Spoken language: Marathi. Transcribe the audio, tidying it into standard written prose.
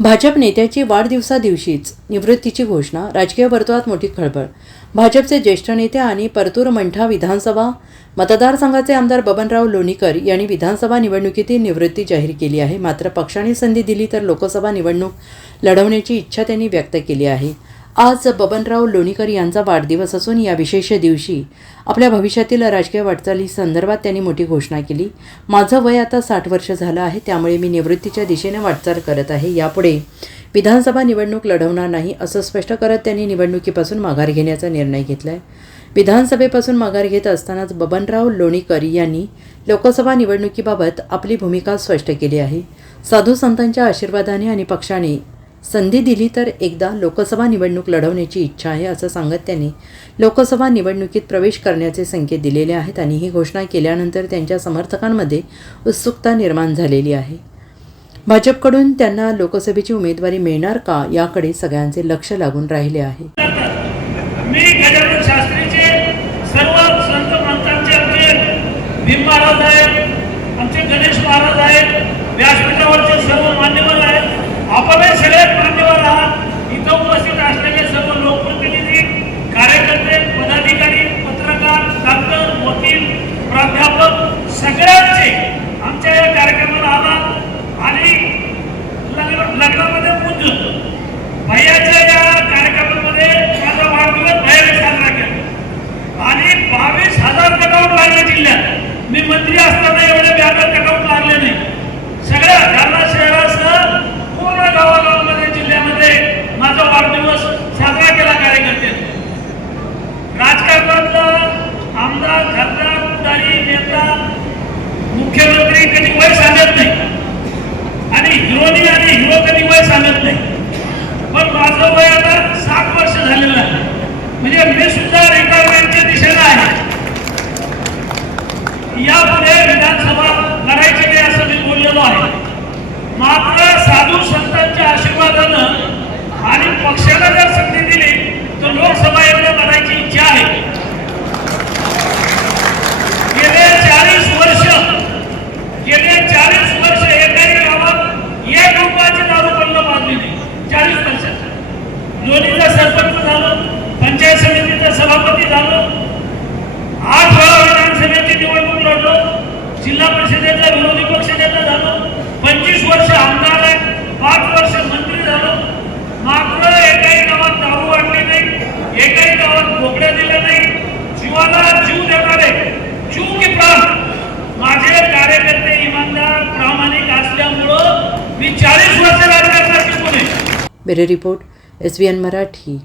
भाजप नेत्याची वाढदिवसादिवशीच निवृत्तीची घोषणा, राजकीय वर्तुळात मोठी खळबळ। भाजपचे ज्येष्ठ नेते आणि परतूर मंठा विधानसभा मतदारसंघाचे आमदार बबनराव लोणीकर यांनी विधानसभा निवडणुकीतील निवृत्ती जाहीर केली आहे। मात्र पक्षाने संधी दिली तर लोकसभा निवडणूक लढवण्याची इच्छा त्यांनी व्यक्त केली आहे। आज बबनराव लोणीकर यांचा वाढदिवस असून या विशेष दिवशी आपल्या भविष्यातील राजकीय वाटचाली संदर्भात त्यांनी मोठी घोषणा केली। माझं वय आता 60 वर्ष झालं आहे, त्यामुळे मी निवृत्तीच्या दिशेने वाटचाल करत आहे। यापुढे विधानसभा निवडणूक लढवणार नाही असं स्पष्ट करत त्यांनी निवडणुकीपासून माघार घेण्याचा निर्णय घेतलाय। विधानसभेपासून माघार घेत असतानाच बबनराव लोणीकर यांनी लोकसभा निवडणुकीबाबत आपली भूमिका स्पष्ट केली आहे। साधू संतांच्या आशीर्वादाने आणि पक्षाने संधी दिली तर एकदा लोकसभा निवडणूक लढवण्याची इच्छा आहे असं सांगत त्यांनी लोकसभा निवडणुकीत प्रवेश करण्याचे संकेत दिलेले आहेत आणि ही घोषणा केल्यानंतर त्यांच्या समर्थकांमध्ये उत्सुकता निर्माण झालेली आहे। भाजपकडून त्यांना लोकसभेची उमेदवारी मिळणार का याकडे सगळ्यांचे लक्ष लागून राहिले आहे। मी गजानन शास्त्रीचे सर्व संत महाराजांचे आमचे भीम महाराज आहेत, आमचे गणेश महाराज आहेत, व्यासपीठावरचे सर्व मान्यवर आहेत, आपण सगळ्यात मान्यवर आहात। इथं उपस्थित असलेले सर्व लोकप्रतिनिधी, कार्यकर्ते, पदाधिकारी, पत्रकार, डॉक्टर, वकील, प्राध्यापक सगळ्यांचे आमच्या या कार्यक्रमाला आला आणि लग्नामध्ये मुंज भैयाच्या या कार्यक्रमामध्ये माझा वाढदिवस भैयाने साजरा केला आणि 22,000 कटआउट लागले जिल्ह्यात। मी मंत्री असताना एवढे व्यापक कटआउट लागले नाही। सगळ्या जालना शहरासह पूर्ण गावागावामध्ये जिल्ह्यामध्ये माझा वाढदिवस साजरा केला कार्यकर्त्यांनी। राजकारणातला आमदार, खासदार, पुढारी, नेता, मुख्यमंत्री कधी वय सांगत नाही आणि हिरोनी आणि हिरो कधी वय सांगत नाही, पण माझं वय आता 60 वर्ष झालेलं आहे, म्हणजे मी सुद्धा रिटायरमेंटच्या दिशेला आहे। यापुढे विधानसभा लढायची नाही असं मी बोललेलो आहे। मात्र साधू संतांच्या आशीर्वादानं आणि पक्षाला जर संधी दिली तर लोकसभा एवढं लढायची इच्छा आहे। गेले 40 वर्ष एकाही गावात 1 रुपयाची दारू बंद मारली नाही। 40 वर्षात लोणीचा सरपंच झालो, पंचायत समितीचा सभापती झालो, 8 वेळा विधानसभेची निवडणूक लढलो, जिल्हा परिषदेचा विरोधी पक्ष नेता झालो, 25 वर्ष आमदार आहे, 5 वर्ष मंत्री झालो। मात्र एकाही गावात दारू वाटली नाही, एकाही गावात बोकड्या दिल्या नाही। जीवाला जीव देणारे, जीव की प्राण माझे कार्यकर्ते इमानदार प्रामाणिक असल्यामुळं मी 40 वर्ष राजकारणात टिकून आहे। Bureau report, SVN Marathi.